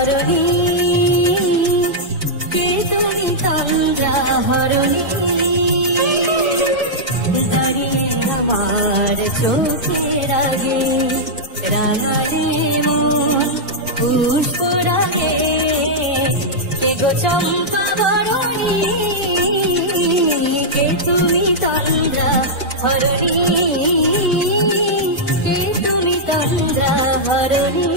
হরণী, কে তুমি তন্দ্রা হরণী, দাঁড়িয়ে আমার চোখের আগে রাঙালে মন পুষ্পরাগে, কে গো চম্পা বরণী, কে তুমি তন্দ্রা হরণী, কে তুমি তন্দ্রা হরণী।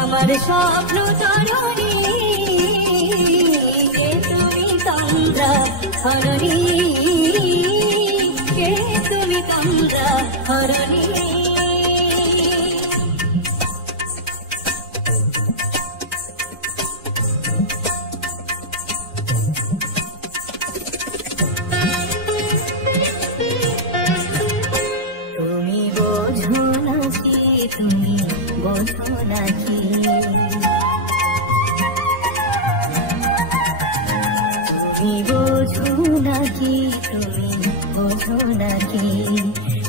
আমার স্বপ্ন তরণী, কে তুমি তন্দ্রা হরণী, কে তুমি তন্দ্রা হরণী। তুমি বোঝো নাকি, তুমি বোঝো নাকি, তুমি বোঝো নাকি, তুমি বোঝো নাকি,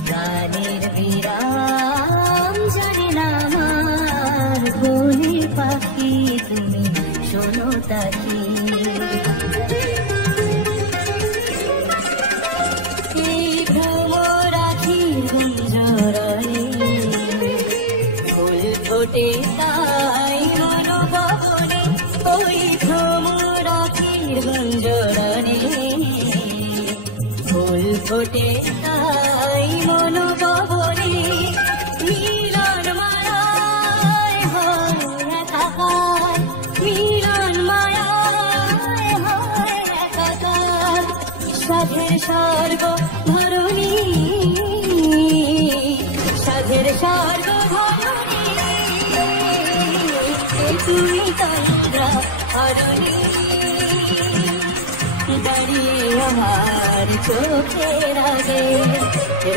গানের বিরাম জানে না আমার বনে পাখি, তুমি শোনো তাকি, এই ভ্রমরাখি গুঞ্জরণে ফুল ফোটে তাই মনোভবনে, ওই ভ্রমরাখির গুঞ্জরণে ফুল ফোটে তাই মনোভবনে, মিলন মায়ায় হয় একাকার, মিলন মায়ায় হয় একাকার, সাধের স্বর্গ ধরণী, সাধের স্বর্গ ধরণী, তুমি তন্দ্রা হরণী, দাঁড়িয়ে আমার চোখের আগে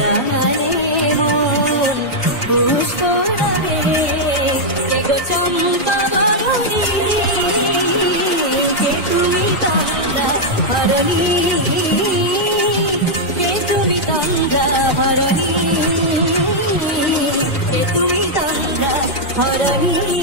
রাঙালে মন পুষ্পরাগে, কে গো চম্পা বরণী, কে তুমি তন্দ্রা হরণী, কে তুমি তন্দ্রা হরণী, কে তুমি তন্দ্রা হরণী।